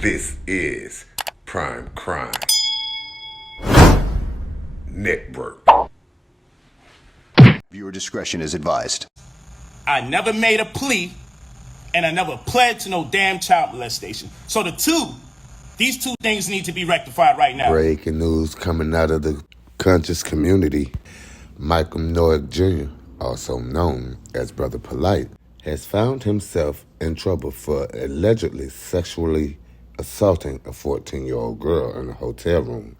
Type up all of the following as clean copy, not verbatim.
This is Prime Crime Network. Viewer discretion is advised. I never made a plea, and I never pled to no damn child molestation. So these two things need to be rectified right now. Breaking news coming out of the conscious community. Michael Noack Jr., also known as Brother Polight, has found himself in trouble for allegedly sexually assaulting a 14-year-old girl in a hotel room.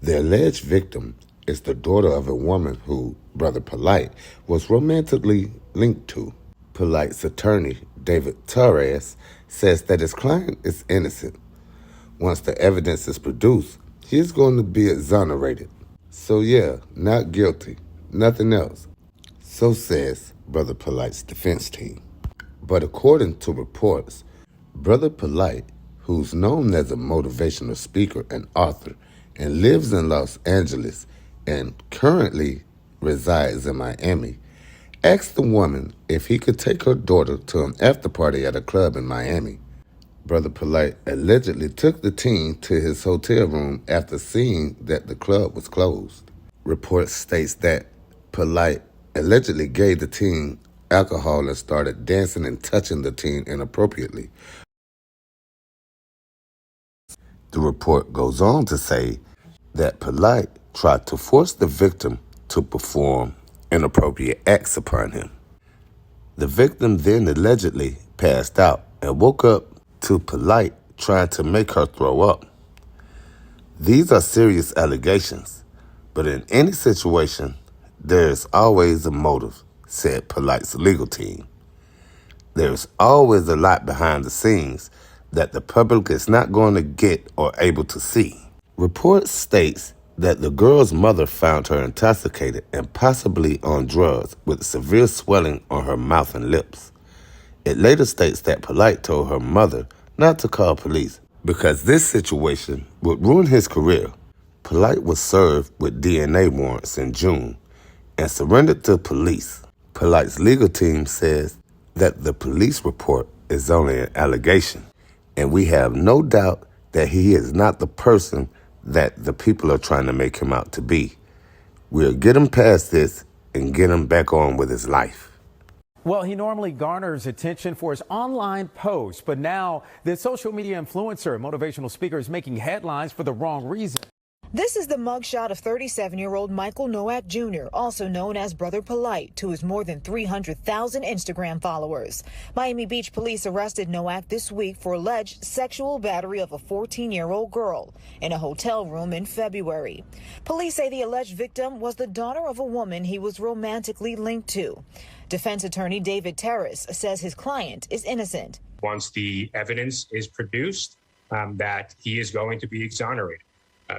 The alleged victim is the daughter of a woman who Brother Polight was romantically linked to. Polight's attorney, David Torres, says that his client is innocent. Once the evidence is produced, he is going to be exonerated. So yeah, not guilty, nothing else. So says Brother Polight's defense team. But according to reports, Brother Polight, who's known as a motivational speaker and author and lives in Los Angeles and currently resides in Miami, asked the woman if he could take her daughter to an after party at a club in Miami. Brother Polight allegedly took the teen to his hotel room after seeing that the club was closed. Report states that Polight allegedly gave the teen alcohol and started dancing and touching the teen inappropriately. The report goes on to say that Polight tried to force the victim to perform inappropriate acts upon him. The victim then allegedly passed out and woke up to Polight trying to make her throw up. These are serious allegations, but in any situation, there's always a motive, said Polight's legal team. There's always a lot behind the scenes that the public is not going to get or able to see. Report states that the girl's mother found her intoxicated and possibly on drugs with severe swelling on her mouth and lips. It later states that Polight told her mother not to call police because this situation would ruin his career. Polight was served with DNA warrants in June and surrendered to police. Polight's legal team says that the police report is only an allegation, and we have no doubt that he is not the person that the people are trying to make him out to be. We'll get him past this and get him back on with his life. Well, he normally garners attention for his online posts, but now this social media influencer and motivational speaker is making headlines for the wrong reason. This is the mugshot of 37-year-old Michael Noack Jr., also known as Brother Polight, to his more than 300,000 Instagram followers. Miami Beach police arrested Noack this week for alleged sexual battery of a 14-year-old girl in a hotel room in February. Police say the alleged victim was the daughter of a woman he was romantically linked to. Defense attorney David Torres says his client is innocent. Once the evidence is produced, that he is going to be exonerated.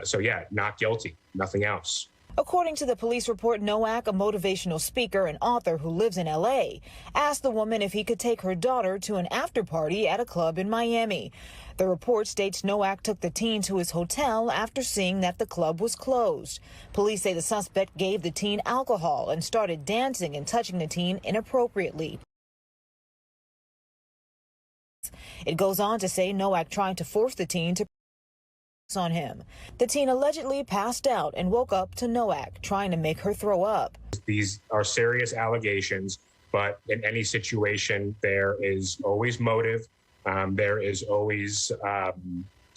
So yeah, not guilty, nothing else. According to the police report, Noack, a motivational speaker and author who lives in L.A., asked the woman if he could take her daughter to an after party at a club in Miami. The report states Noack took the teen to his hotel after seeing that the club was closed. Police say the suspect gave the teen alcohol and started dancing and touching the teen inappropriately. It goes on to say Noack tried to force the teen to on him. The teen allegedly passed out and woke up to Noack trying to make her throw up. These are serious allegations, but in any situation, there is always motive. There is always a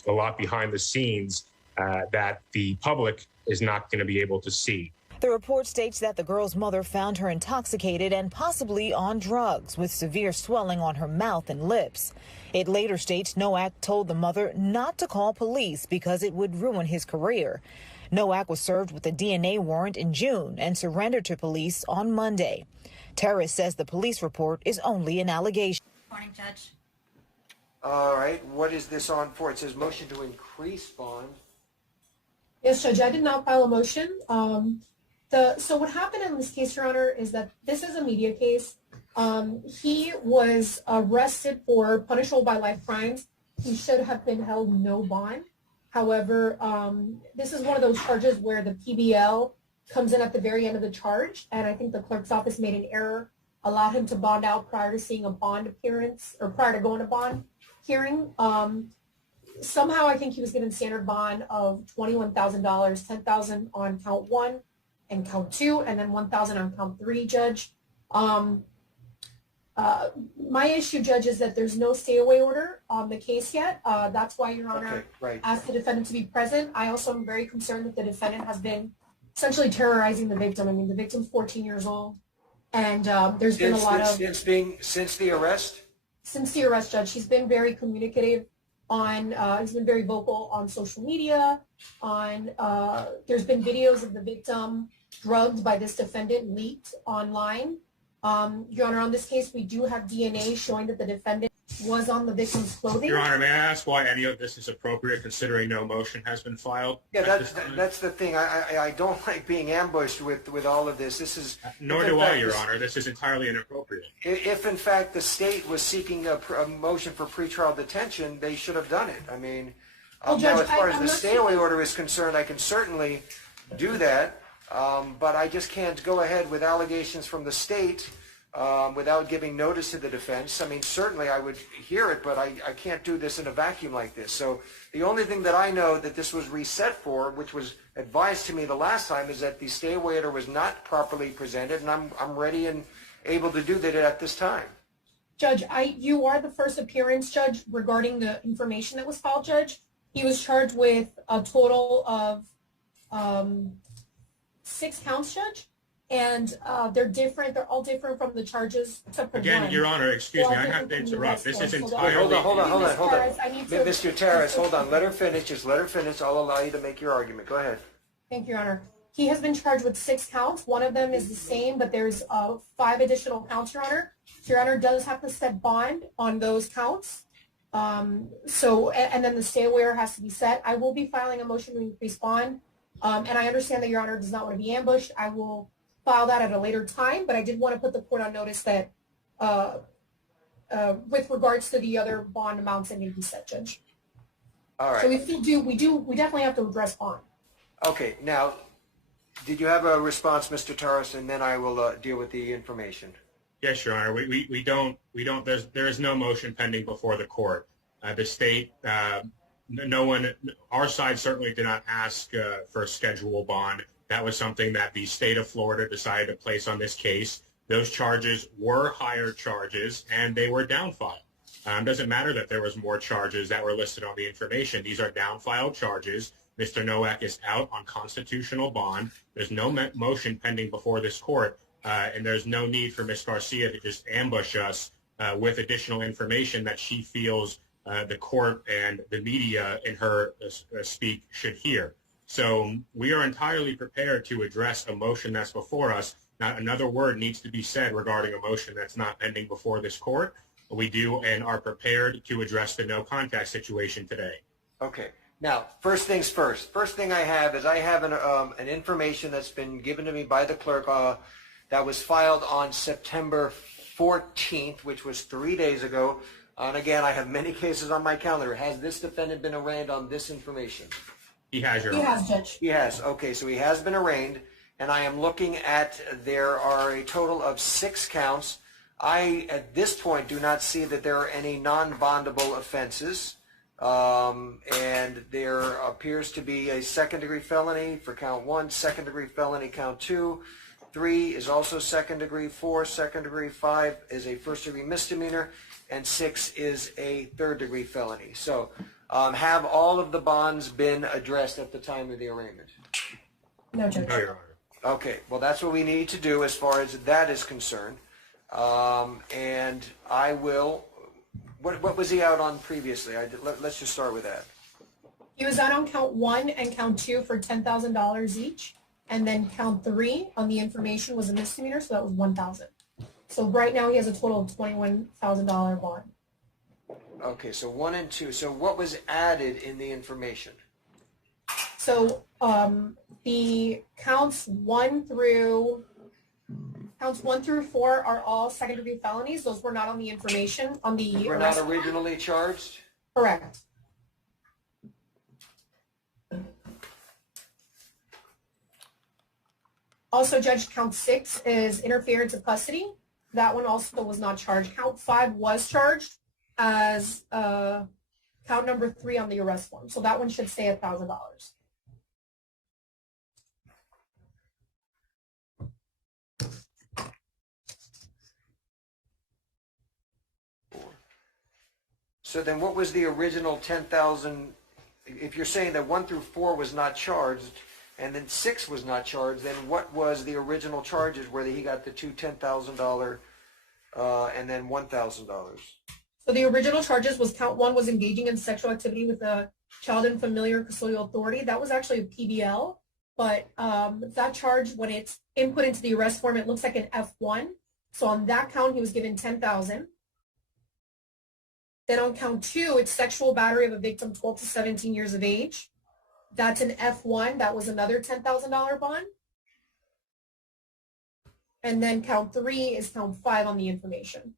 lot behind the scenes that the public is not going to be able to see. The report states that the girl's mother found her intoxicated and possibly on drugs with severe swelling on her mouth and lips. It later states Noack told the mother not to call police because it would ruin his career. Noack was served with a DNA warrant in June and surrendered to police on Monday. Terrace says the police report is only an allegation. Morning, Judge. All right, what is this on for? It says motion to increase bond. Yes, Judge, I did not file a motion. So what happened in this case, Your Honor, is that this is a media case. He was arrested for punishable by life crimes. He should have been held no bond. However, this is one of those charges where the PBL comes in at the very end of the charge, and I think the clerk's office made an error, allowed him to bond out prior to seeing a bond appearance or prior to going to bond hearing. Somehow I think he was given standard bond of $21,000, $10,000 on count 1 and count 2, and then $1,000 on count 3, Judge. My issue, Judge, is that there's no stay away order on the case yet. That's why, Your Honor, asked the defendant to be present. I also am very concerned that the defendant has been essentially terrorizing the victim. I mean, the victim's 14 years old, and there's been a lot of... Since the arrest? Since the arrest, Judge, he's been very communicative on, he's been very vocal on social media, on, there's been videos of the victim drugged by this defendant leaked online. Your Honor, on this case, we do have DNA showing that the defendant was on the victim's clothing. Your Honor, may I ask why any of this is appropriate, considering no motion has been filed? Yeah, that's the thing. I don't like being ambushed with all of this. This is nor do I, Your Honor. This is entirely inappropriate. If in fact the state was seeking a motion for pretrial detention, they should have done it. I mean, well, Judge, now as far as the stay-away order is concerned, I can certainly do that, but I just can't go ahead with allegations from the state without giving notice to the defense. I mean, certainly I would hear it, but I can't do this in a vacuum like this. So the only thing that I know that this was reset for, which was advised to me the last time, is that the stay-away order was not properly presented, and I'm ready and able to do that at this time. Judge, you are the first appearance, Judge, regarding the information that was filed, Judge. He was charged with a total of 6 counts, Judge. And they're different. They're all different from the charges, except for Again, one. Your Honor, excuse me, I have to interrupt. This is entirely... Hold on. Mr. Terrace, hold on. Let her finish. Just let her finish. I'll allow you to make your argument. Go ahead. Thank you, Your Honor. He has been charged with 6 counts. One of them is the same, but there's 5 additional counts, Your Honor. Your Honor does have to set bond on those counts. And then the stay away order has to be set. I will be filing a motion to increase bond. And I understand that Your Honor does not want to be ambushed. I will file that at a later time, but I did want to put the court on notice that with regards to the other bond amounts that need to be set, Judge. All right. So we definitely have to address bond. Okay. Now, did you have a response, Mr. Taras, and then I will deal with the information. Yes, Your Honor. We don't. There is no motion pending before the court. The state, no one. Our side certainly did not ask for a schedule bond. That was something that the state of Florida decided to place on this case. Those charges were higher charges, and they were downfiled. Doesn't matter that there was more charges that were listed on the information. These are downfiled charges. Mr. Nowak is out on constitutional bond. There's no motion pending before this court, and there's no need for Ms. Garcia to just ambush us with additional information that she feels the court and the media in her speak should hear. So we are entirely prepared to address a motion that's before us. Not another word needs to be said regarding a motion that's not pending before this court. We do and are prepared to address the no contact situation today. Okay. Now, first things first. First thing I have is I have an information that's been given to me by the clerk that was filed on September 14th, which was 3 days ago. And again, I have many cases on my calendar. Has this defendant been arraigned on this information? He has, Your Honor. He has, Judge. He has. Okay, so he has been arraigned, and I am looking at, there are a total of 6 counts. I, at this point, do not see that there are any non-bondable offenses, and there appears to be a second-degree felony for count 1, second-degree felony count 2, 3 is also second-degree, 4 second-degree, 5 is a first-degree misdemeanor, and 6 is a third-degree felony. So, have all of the bonds been addressed at the time of the arraignment? No, Judge. No, Your Honor. Okay, well, that's what we need to do as far as that is concerned. And I will, what was he out on previously? Let's just start with that. He was out on count 1 and count 2 for $10,000 each, and then count 3 on the information was a misdemeanor, so that was $1,000. So right now he has a total of $21,000 bond. Okay, so 1 and 2. So what was added in the information? So the counts 1 through 4 are all second-degree felonies. Those were not on the information on the Were not originally charged? Correct. Also, Judge, count 6 is interference of custody. That one also was not charged. Count 5 was charged as count number 3 on the arrest form. So that one should stay $1,000. So then what was the original 10,000? If you're saying that 1 through 4 was not charged and then 6 was not charged, then what was the original charges where he got the two $10,000 and then $1,000? So the original charges was count 1 was engaging in sexual activity with a child in familiar custodial authority. That was actually a PBL, but that charge, when it's input into the arrest form, it looks like an F1. So on that count, he was given $10,000. Then on count 2, it's sexual battery of a victim 12 to 17 years of age. That's an F1. That was another $10,000 bond. And then count 3 is count 5 on the information.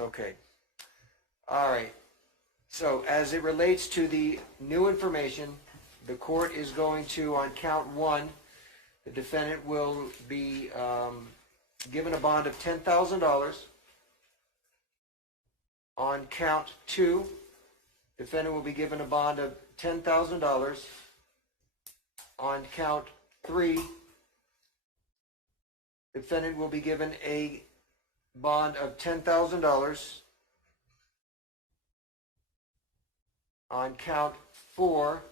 Okay. All right. So as it relates to the new information, the court is going to, on count 1, the defendant will be given a bond of $10,000. On count 2, defendant will be given a bond of $10,000. On count 3, defendant will be given a bond of $10,000. On count 4,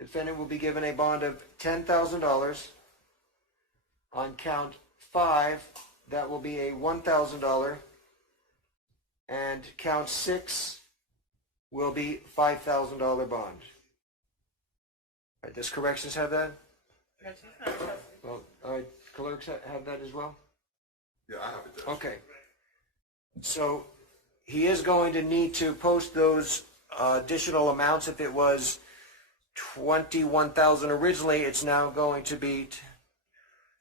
defendant will be given a bond of $10,000. On count 5, that will be a $1,000, and count 6 will be $5,000 bond. All right, does corrections have that? Well, all right, clerks have that as well? Yeah, I have it, Judge. Okay. So he is going to need to post those additional amounts. If it was $21,000 originally, it's now going to be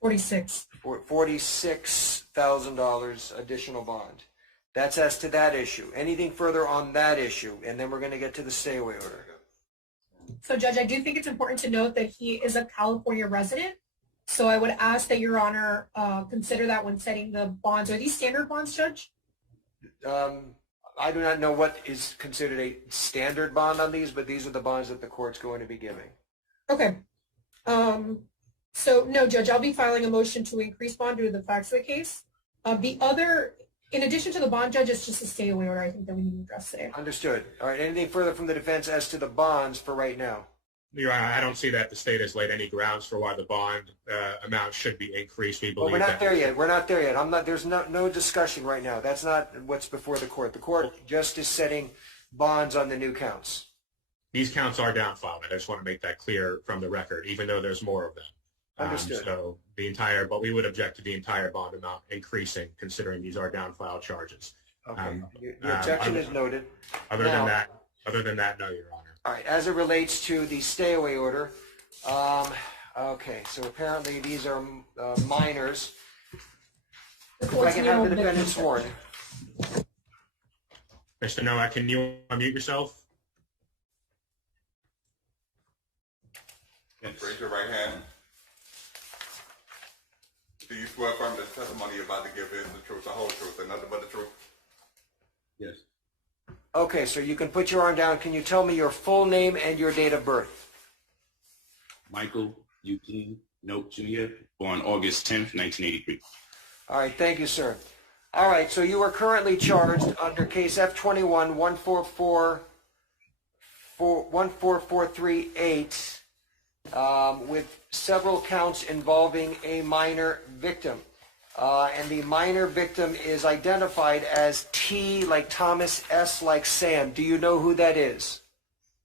$46,000 additional bond. That's as to that issue. Anything further on that issue, and then we're going to get to the stay-away order. So, Judge, I do think it's important to note that he is a California resident. So I would ask that Your Honor consider that when setting the bonds. Are these standard bonds, Judge? I do not know what is considered a standard bond on these, but these are the bonds that the court's going to be giving. Okay. So, no, Judge, I'll be filing a motion to increase bond due to the facts of the case. The other, in addition to the bond, Judge, it's just a stay away order I think that we need to address today. Understood. All right, anything further from the defense as to the bonds for right now? Your Honor, I don't see that the state has laid any grounds for why the bond amount should be increased. We believe we're not there yet. We're not there yet. There's no discussion right now. That's not what's before the court. The court just is setting bonds on the new counts. These counts are downfiled. I just want to make that clear from the record, even though there's more of them. Understood. So but we would object to the entire bond amount increasing, considering these are downfiled charges. Okay. Your objection is noted. Other than that, no, Your Honor. All right. As it relates to the stay-away order, okay. So apparently these are minors. If I can have the defendant sworn. Mr. Noah, can you unmute yourself? Yes. Raise your right hand. Do you swear affirm the testimony you're about to give is the truth, the whole truth, and nothing but the truth? Yes. Okay, so you can put your arm down. Can you tell me your full name and your date of birth? Michael Eugene Nope Jr., born August 10th, 1983. All right, thank you, sir. All right, so you are currently charged under case F21 14438 with several counts involving a minor victim. And the minor victim is identified as T like Thomas, S like Sam. Do you know who that is?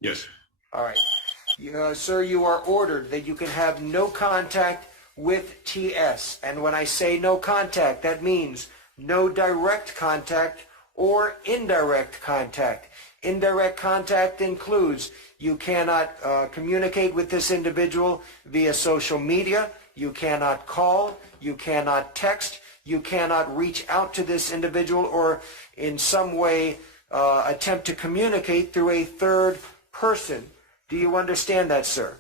Yes. All right. Sir, you are ordered that you can have no contact with TS. And when I say no contact, that means no direct contact or indirect contact. Indirect contact includes you cannot communicate with this individual via social media. You cannot call. You cannot text. You cannot reach out to this individual or in some way attempt to communicate through a third person. Do you understand that, sir?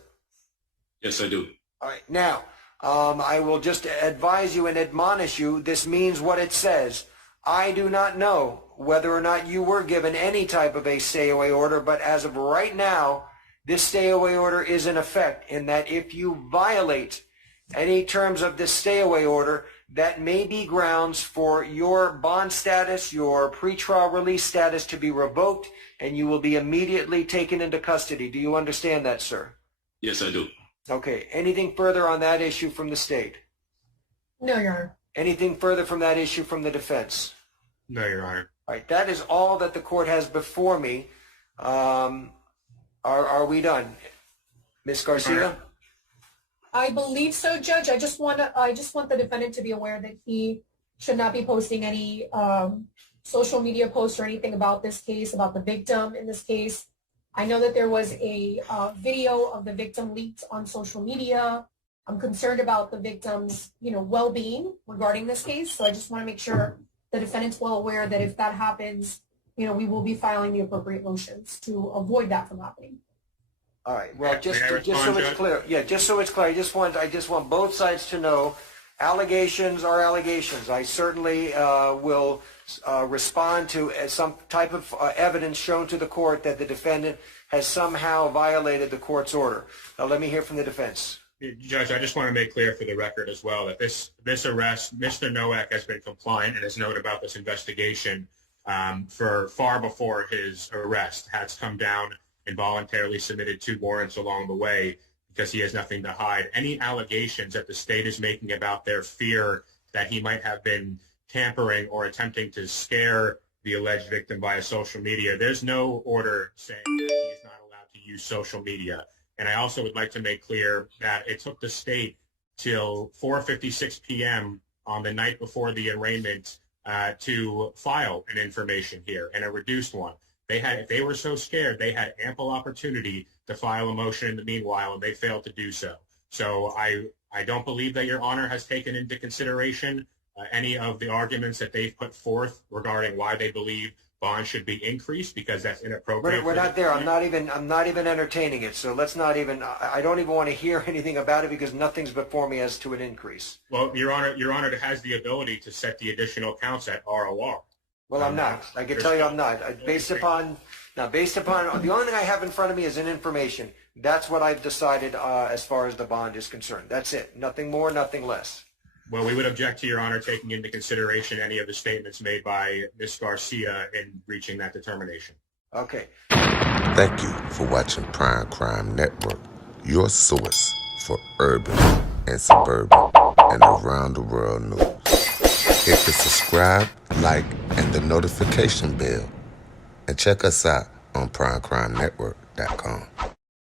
Yes, I do. All right. Now, I will just advise you and admonish you. This means what it says. I do not know whether or not you were given any type of a stay-away order, but as of right now, this stay-away order is in effect, in that if you violate any terms of this stay-away order, that may be grounds for your bond status, your pretrial release status to be revoked, and you will be immediately taken into custody. Do you understand that, sir? Yes, I do. Okay. Anything further on that issue from the state? No, Your Honor. Anything further from that issue from the defense? No, Your Honor. All right. That is all that the court has before me. Are we done? Ms. Garcia? I believe so, Judge. I just want the defendant to be aware that he should not be posting any social media posts or anything about this case, about the victim in this case. I know that there was a video of the victim leaked on social media. I'm concerned about the victim's, well-being regarding this case. So I just want to make sure the defendant's well aware that if that happens, we will be filing the appropriate motions to avoid that from happening. All right. Well, just so it's Judge? clear. Yeah, just so it's clear. I just want both sides to know allegations are allegations. I certainly will respond to some type of evidence shown to the court that the defendant has somehow violated the court's order. Now, let me hear from the defense. Judge, I just want to make clear for the record as well that this arrest, Mr. Nowak has been compliant and has known about this investigation for far before his arrest. Has come down and voluntarily submitted 2 warrants along the way because he has nothing to hide. Any allegations that the state is making about their fear that he might have been tampering or attempting to scare the alleged victim via social media, there's no order saying that he is not allowed to use social media. And I also would like to make clear that it took the state till 4:56 p.m. on the night before the arraignment to file an information here, and a reduced one. If they were so scared, they had ample opportunity to file a motion in the meanwhile, and they failed to do so. So I don't believe that Your Honor has taken into consideration any of the arguments that they've put forth regarding why they believe bond should be increased, because that's inappropriate. We're not there. I'm not even entertaining it. So let's not even. I don't even want to hear anything about it because nothing's before me as to an increase. Well, Your Honor has the ability to set the additional counts at ROR. Well, I'm not. I can tell you I'm not. Based upon the only thing I have in front of me is an information. That's what I've decided as far as the bond is concerned. That's it. Nothing more, nothing less. Well, we would object to Your Honor taking into consideration any of the statements made by Ms. Garcia in reaching that determination. Okay. Thank you for watching Prime Crime Network, your source for urban and suburban and around the world news. Hit the subscribe, like, and the notification bell. And check us out on PrimeCrimeNetwork.com.